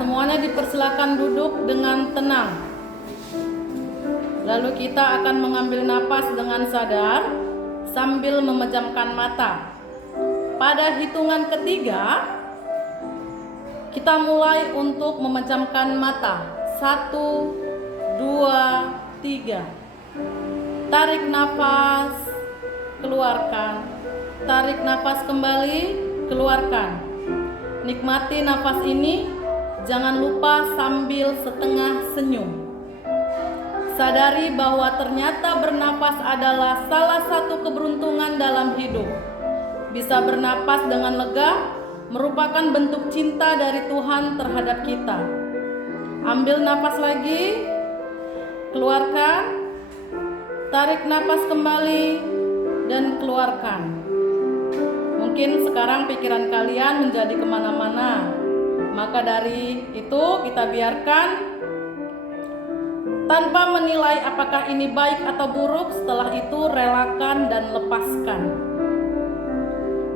semuanya dipersilakan duduk dengan tenang. Lalu kita akan mengambil napas dengan sadar sambil memejamkan mata. Pada hitungan ketiga, kita mulai untuk memejamkan mata. 1, 2, 3. Tarik nafas, keluarkan. Tarik nafas kembali, keluarkan. Nikmati nafas ini, jangan lupa sambil setengah senyum. Sadari bahwa ternyata bernapas adalah salah satu keberuntungan dalam hidup. Bisa bernapas dengan lega merupakan bentuk cinta dari Tuhan terhadap kita. Ambil napas lagi, keluarkan, tarik napas kembali, dan keluarkan. Mungkin sekarang pikiran kalian menjadi kemana-mana, maka dari itu kita biarkan tanpa menilai apakah ini baik atau buruk. Setelah itu relakan dan lepaskan.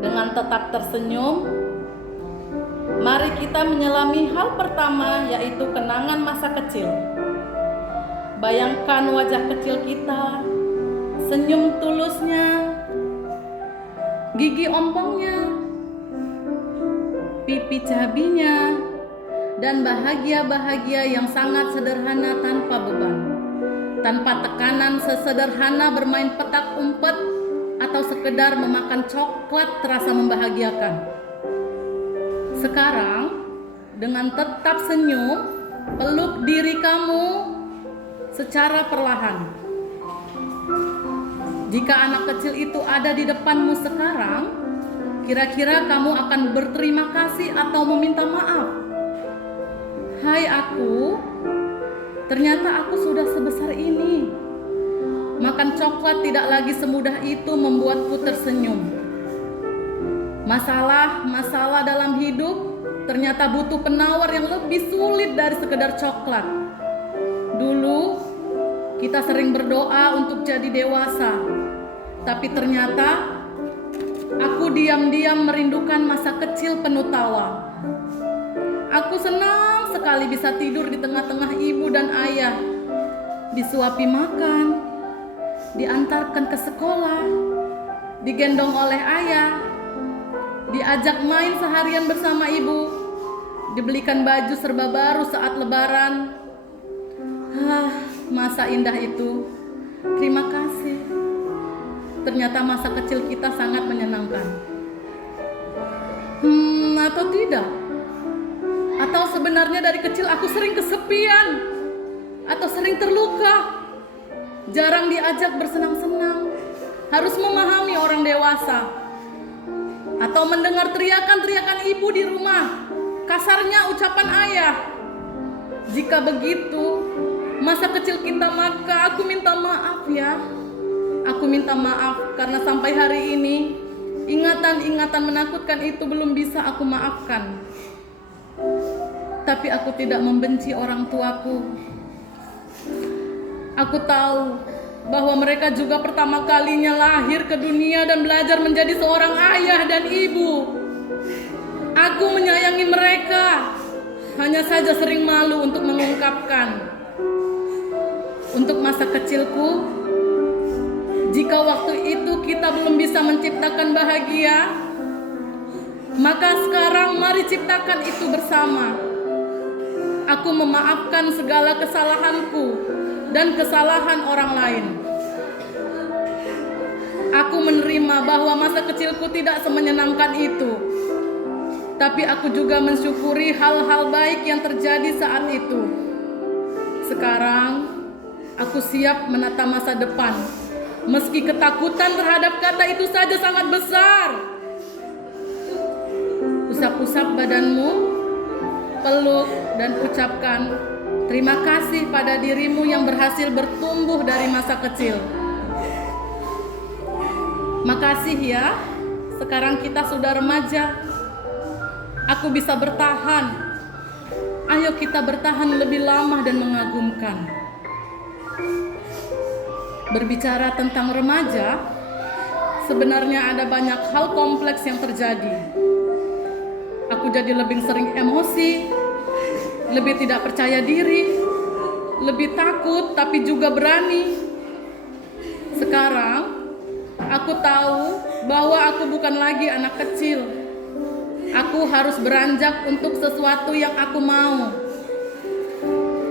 Dengan tetap tersenyum, mari kita menyelami hal pertama, yaitu kenangan masa kecil. Bayangkan wajah kecil kita, senyum tulusnya, gigi ompongnya, pipi cabinya, dan bahagia-bahagia yang sangat sederhana tanpa beban, tanpa tekanan sesederhana bermain petak umpet atau sekedar memakan coklat terasa membahagiakan. Sekarang, dengan tetap senyum, peluk diri kamu secara perlahan. Jika anak kecil itu ada di depanmu sekarang, kira-kira kamu akan berterima kasih atau meminta maaf? Hai aku, ternyata aku sudah sebesar ini. Makan coklat tidak lagi semudah itu membuatku tersenyum. Masalah-masalah dalam hidup ternyata butuh penawar yang lebih sulit dari sekedar coklat. Dulu kita sering berdoa untuk jadi dewasa, tapi ternyata aku diam-diam merindukan masa kecil penuh tawa. Aku senang sekali bisa tidur di tengah-tengah ibu dan ayah, disuapi makan, diantarkan ke sekolah, digendong oleh ayah, diajak main seharian bersama ibu, dibelikan baju serba baru saat lebaran. Masa indah itu. Terima kasih. Ternyata masa kecil kita sangat menyenangkan. Atau tidak? Atau sebenarnya dari kecil aku sering kesepian, atau sering terluka, jarang diajak bersenang-senang, harus memahami orang dewasa, atau mendengar teriakan-teriakan ibu di rumah, kasarnya ucapan ayah. Jika begitu masa kecil kita, maka aku minta maaf ya. Aku minta maaf karena sampai hari ini ingatan-ingatan menakutkan itu belum bisa aku maafkan. Tapi aku tidak membenci orang tuaku. Aku tahu bahwa mereka juga pertama kalinya lahir ke dunia dan belajar menjadi seorang ayah dan ibu. Aku menyayangi mereka, hanya saja sering malu untuk mengungkapkan. Untuk masa kecilku, jika waktu itu kita belum bisa menciptakan bahagia, maka sekarang mari ciptakan itu bersama. Aku memaafkan segala kesalahanku dan kesalahan orang lain. Aku menerima bahwa masa kecilku tidak semenyenangkan itu. Tapi aku juga mensyukuri hal-hal baik yang terjadi saat itu. Sekarang, aku siap menata masa depan. Meski ketakutan terhadap kata itu saja sangat besar. Usap-usap badanmu, peluk dan ucapkan terima kasih pada dirimu yang berhasil bertumbuh dari masa kecil. Makasih ya, sekarang kita sudah remaja. Aku bisa bertahan. Ayo kita bertahan lebih lama dan mengagumkan. Berbicara tentang remaja, sebenarnya ada banyak hal kompleks yang terjadi. Aku jadi lebih sering emosi, lebih tidak percaya diri, lebih takut tapi juga berani. Sekarang aku tahu bahwa aku bukan lagi anak kecil. Aku harus beranjak untuk sesuatu yang aku mau.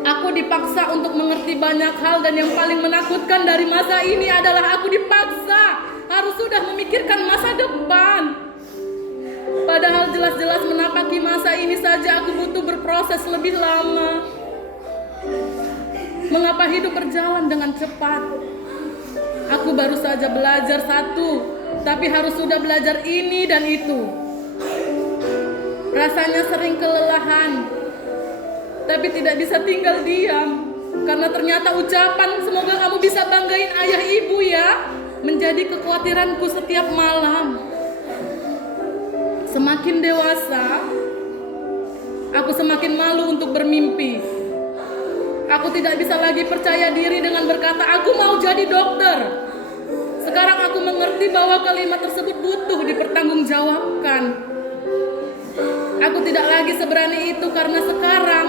Aku dipaksa untuk mengerti banyak hal, dan yang paling menakutkan dari masa ini adalah aku dipaksa harus sudah memikirkan masa depan. Padahal jelas-jelas menapaki masa ini saja aku butuh berproses lebih lama. Mengapa hidup berjalan dengan cepat? Aku baru saja belajar satu, tapi harus sudah belajar ini dan itu. Rasanya sering kelelahan, tapi tidak bisa tinggal diam. Karena ternyata ucapan "semoga kamu bisa banggain ayah ibu ya" menjadi kekhawatiranku setiap malam. Semakin dewasa, aku semakin malu untuk bermimpi. Aku tidak bisa lagi percaya diri dengan berkata aku mau jadi dokter. Sekarang aku mengerti bahwa kalimat tersebut butuh dipertanggungjawabkan. Aku tidak lagi seberani itu karena sekarang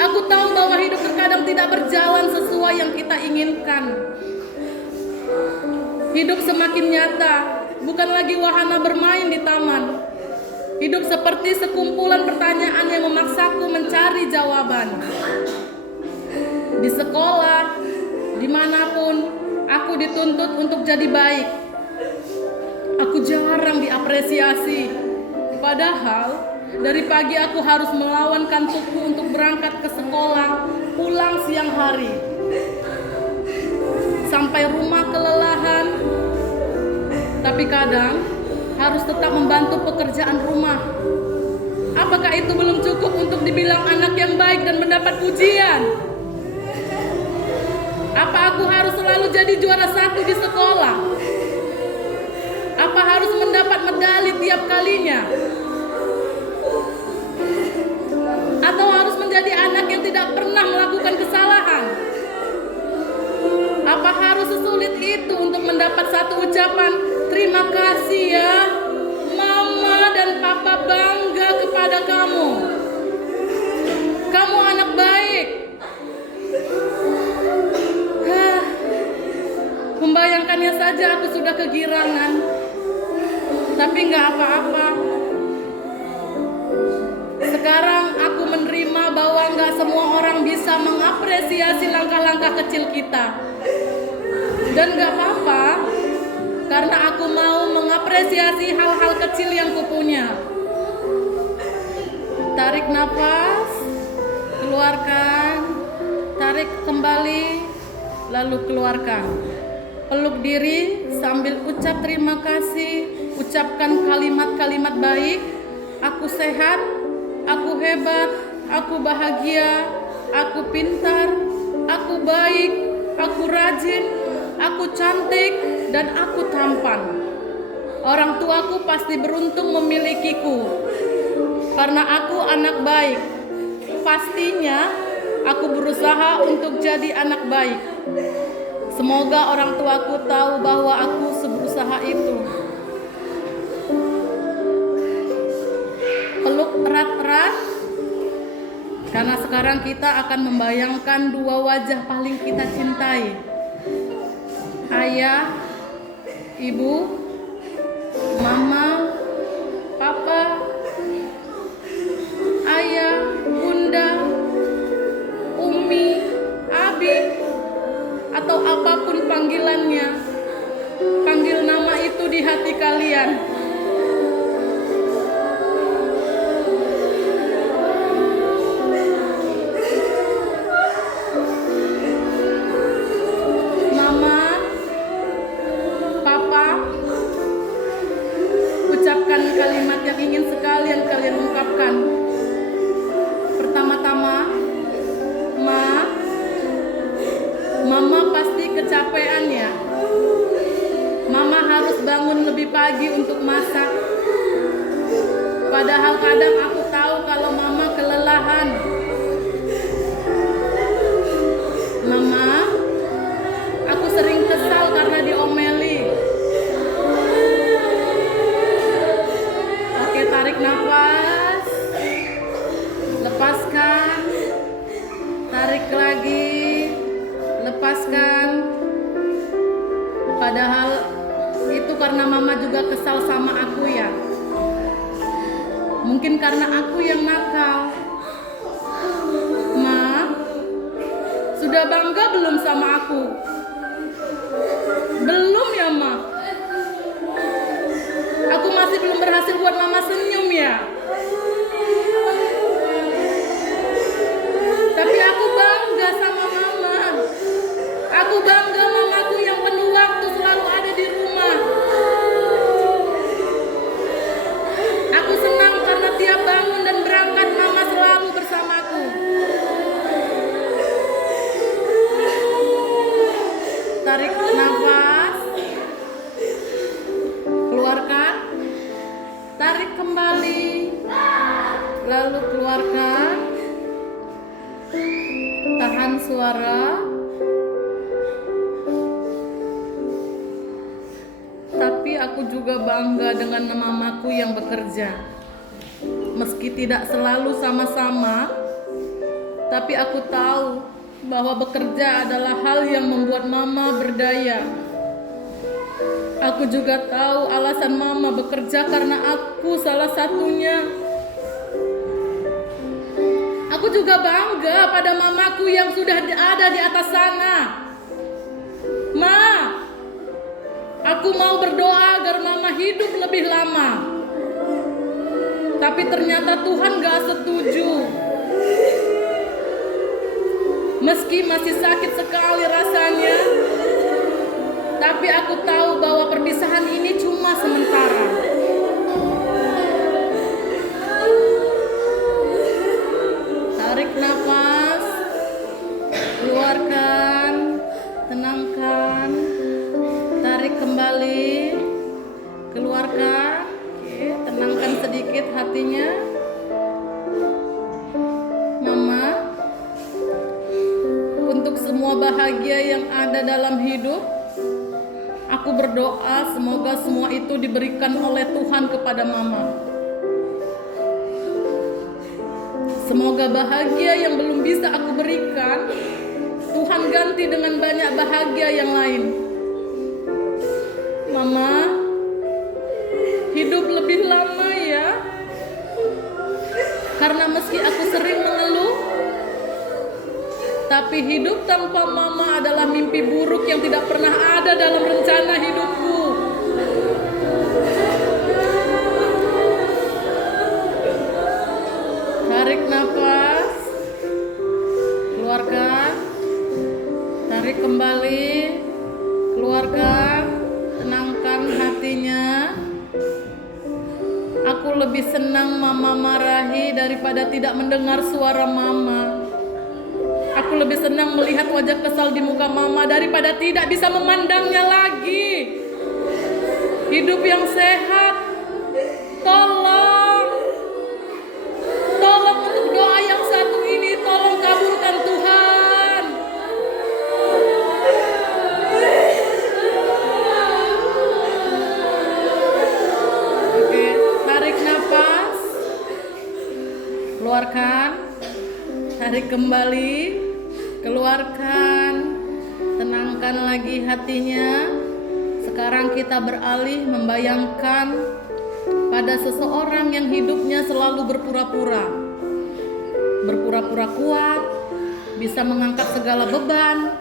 aku tahu bahwa hidup terkadang tidak berjalan sesuai yang kita inginkan. Hidup semakin nyata, bukan lagi wahana bermain di taman. Hidup seperti sekumpulan pertanyaan yang memaksaku mencari jawaban. Di sekolah, dimanapun, aku dituntut untuk jadi baik. Aku jarang diapresiasi. Padahal dari pagi aku harus melawan kantukku untuk berangkat ke sekolah, pulang siang hari. Sampai rumah kelelahan, tapi kadang harus tetap membantu pekerjaan rumah. Apakah itu belum cukup untuk dibilang anak yang baik dan mendapat pujian? Apa aku harus selalu jadi juara satu di sekolah? Apa harus mendapat medali tiap kalinya? Atau harus menjadi anak yang tidak pernah melakukan kesalahan? Apa harus sesulit itu untuk mendapat satu ucapan terima kasih ya, mama dan papa bangga kepada kamu. Kamu anak baik. Membayangkannya saja aku sudah kegirangan. Tapi nggak apa-apa. Sekarang aku menerima bahwa nggak semua orang bisa mengapresiasi langkah-langkah kecil kita. Dan nggak apa-apa, karena aku mau mengapresiasi hal-hal kecil yang kupunya. Tarik nafas, keluarkan, tarik kembali, lalu keluarkan. Peluk diri sambil ucap terima kasih. Ucapkan kalimat-kalimat baik. Aku sehat, aku hebat, aku bahagia, aku pintar, aku baik, aku rajin, aku cantik, dan aku tampan. Orang tuaku pasti beruntung memilikiku. Karena aku anak baik. Pastinya aku berusaha untuk jadi anak baik. Semoga orang tuaku tahu bahwa aku berusaha itu. Peluk erat-erat, karena sekarang kita akan membayangkan dua wajah paling kita cintai. Ayah, ibu, mama, papa, ayah, bunda, umi, abi, atau apapun panggilannya. Panggil nama itu di hati kalian. Ucapkan kalimat yang ingin sekalian kalian ungkapkan. Pertama-tama, Mama pasti kecapean ya. Mama harus bangun lebih pagi untuk masak. Padahal kadang aku tahu kalau Mama kelelahan. Mama, aku sering kesal karena diomeli. Tarik nafas, lepaskan. Padahal itu karena mama juga kesal sama aku ya. Mungkin karena aku yang nakal. Ma, sudah bangga belum sama aku? Belum ya, Ma? Aku masih belum berhasil buat mama senyum ya. Tapi aku bangga sama mama. Aku bangga mamaku yang penuh waktu selalu ada di rumah. Aku senang karena tiap bangun dan berangkat mama selalu bersamaku. Tarik nafas. Keluarkan. Tarik kembali. Lalu keluarkan. Tahan suara. Tapi aku juga bangga dengan mamaku yang bekerja. Meski tidak selalu sama-sama, tapi aku tahu bahwa bekerja adalah hal yang membuat mama berdaya. Aku juga tahu alasan mama bekerja karena aku salah satunya. Aku juga bangga pada mamaku yang sudah ada di atas sana. Ma, aku mau berdoa agar mama hidup lebih lama. Tapi ternyata Tuhan gak setuju. Meski masih sakit sekali rasanya, tapi aku tahu bahwa perpisahan ini cuma sementara. Tarik nafas, keluarkan, tenangkan, tarik kembali, keluarkan. Oke, tenangkan sedikit hatinya. Mama, untuk semua bahagia yang ada dalam hidup, aku berdoa semoga semua itu diberikan oleh Tuhan kepada mama. Semoga bahagia yang belum bisa aku berikan, Tuhan ganti dengan banyak bahagia yang lain. Mama, hidup lebih lama ya. Karena meski aku sering mengeluh, tapi hidup tanpa mama adalah mimpi buruk yang tidak pernah ada dalam rencana hidupku. Tarik nafas, keluarkan, tarik kembali, keluarkan, tenangkan hatinya. Aku lebih senang mama marahi daripada tidak mendengar suara mama. Aku lebih senang melihat wajah kesal di muka mama daripada tidak bisa memandangnya lagi. Hidup yang sehat, tolong untuk doa yang satu ini, tolong kabulkan Tuhan. Oke, tarik nafas, keluarkan, tarik kembali, keluarkan, tenangkan lagi hatinya. Sekarang kita beralih membayangkan pada seseorang yang hidupnya selalu berpura-pura kuat, bisa mengangkat segala beban,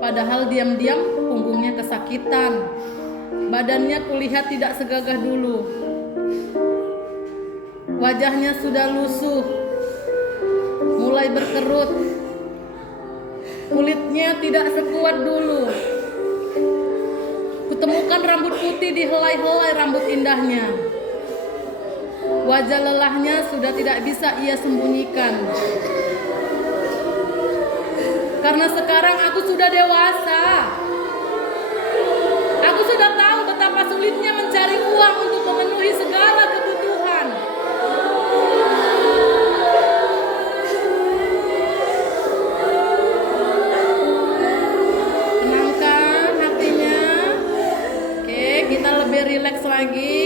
padahal diam-diam punggungnya kesakitan, badannya kulihat tidak segagah dulu, wajahnya sudah lusuh, mulai berkerut, kulitnya tidak sekuat dulu. Kutemukan rambut putih di helai-helai rambut indahnya. Wajah lelahnya sudah tidak bisa ia sembunyikan. Karena sekarang aku sudah dewasa. Aku sudah tahu betapa sulitnya mencari uang untuk memenuhi segala kebutuhan. Tenangkan hatinya. Oke, kita lebih rileks lagi.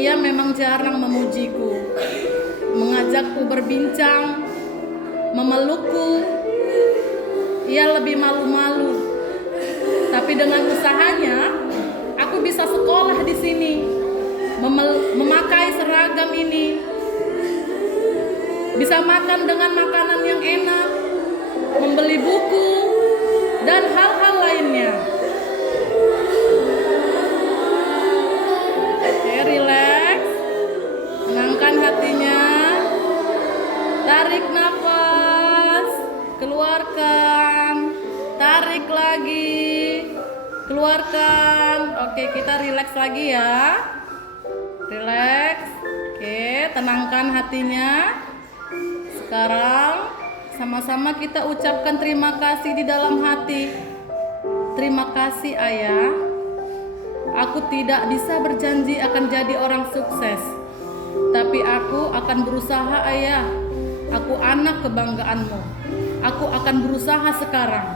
Ia memang jarang memujiku, mengajakku berbincang, memelukku. ia lebih malu-malu. Tapi dengan usahanya, aku bisa sekolah di sini, memakai seragam ini, bisa makan dengan makanan yang enak, membeli buku, dan hal-hal lainnya. Oke, relax, tenangkan hatinya, tarik nafas, keluarkan, tarik lagi, keluarkan. Oke, kita relax lagi ya, relax. Oke, tenangkan hatinya. Sekarang sama-sama kita ucapkan terima kasih di dalam hati. Terima kasih Ayah. Aku tidak bisa berjanji akan jadi orang sukses, tapi aku akan berusaha Ayah. Aku anak kebanggaanmu. Aku akan berusaha sekarang.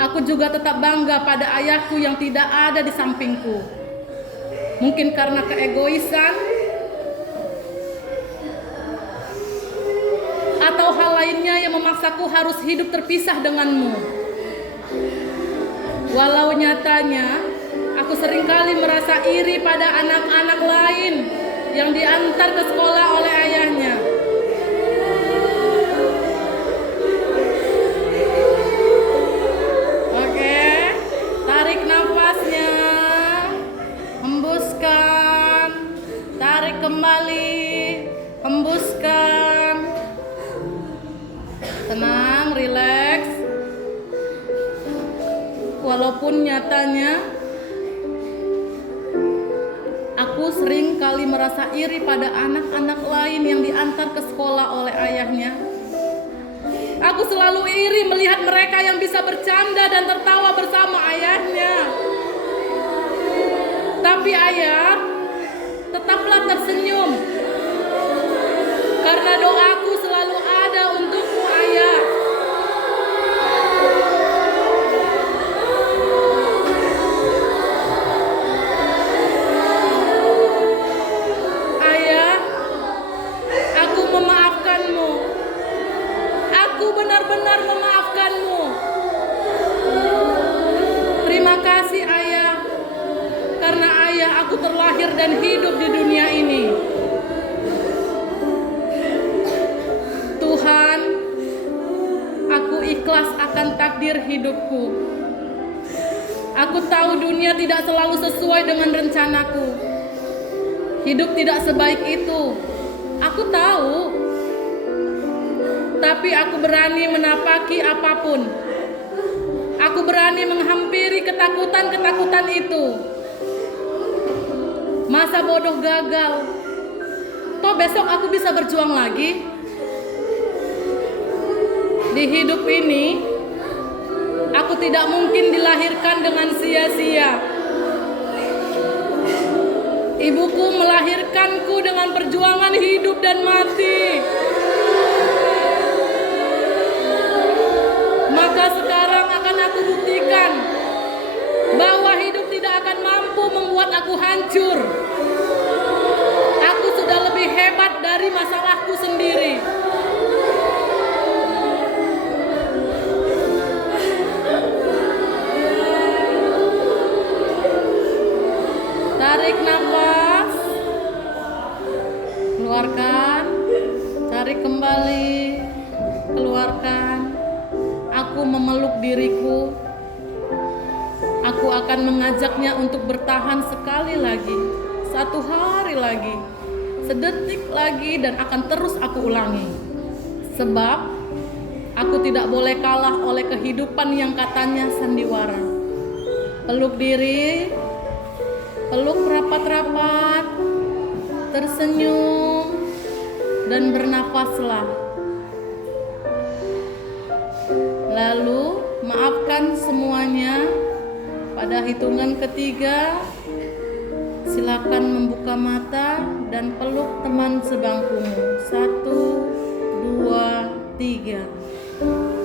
Aku juga tetap bangga pada ayahku yang tidak ada di sampingku. Mungkin karena keegoisan atau hal lainnya yang memaksaku harus hidup terpisah denganmu. Walau nyatanya aku seringkali merasa iri pada anak-anak lain yang diantar ke sekolah oleh ayahnya. Oke, tarik nafasnya, hembuskan, tarik kembali, hembuskan. Tenang, rileks. Walaupun nyatanya aku sering kali merasa iri pada anak-anak lain yang diantar ke sekolah oleh ayahnya. Aku selalu iri melihat mereka yang bisa bercanda dan tertawa bersama ayahnya. Tapi ayah, tetaplah tersenyum, karena doaku selalu ada untukmu ayah. Ayah, aku memaafkanmu. Aku benar-benar memaafkanmu. Terima kasih ayah, karena ayah aku terlahir dan hidup di dunia ini. Tuhan, aku ikhlas akan takdir hidupku. Aku tahu dunia tidak selalu sesuai dengan rencanaku. Hidup tidak sebaik itu. Aku tahu. Tapi aku berani menapaki apapun. Aku berani menghampiri ketakutan-ketakutan itu. Masa bodoh gagal. Toh besok aku bisa berjuang lagi. Di hidup ini, aku tidak mungkin dilahirkan dengan sia-sia. Ibuku melahirkanku dengan perjuangan hidup dan mati. Maka sekarang akan aku buktikan bahwa hidup tidak akan mampu membuat aku hancur. Aku sudah lebih hebat dari masalahku sendiri. Tarik nafas, keluarkan, tarik kembali, keluarkan. Aku memeluk diriku. Aku akan mengajaknya untuk bertahan sekali lagi, satu hari lagi, sedetik lagi, dan akan terus aku ulangi. Sebab aku tidak boleh kalah oleh kehidupan yang katanya sandiwara. Peluk diri, peluk rapat-rapat, tersenyum, dan bernafaslah. Lalu maafkan semuanya. Pada hitungan ketiga, silakan membuka mata dan peluk teman sebangkumu. 1, 2, 3.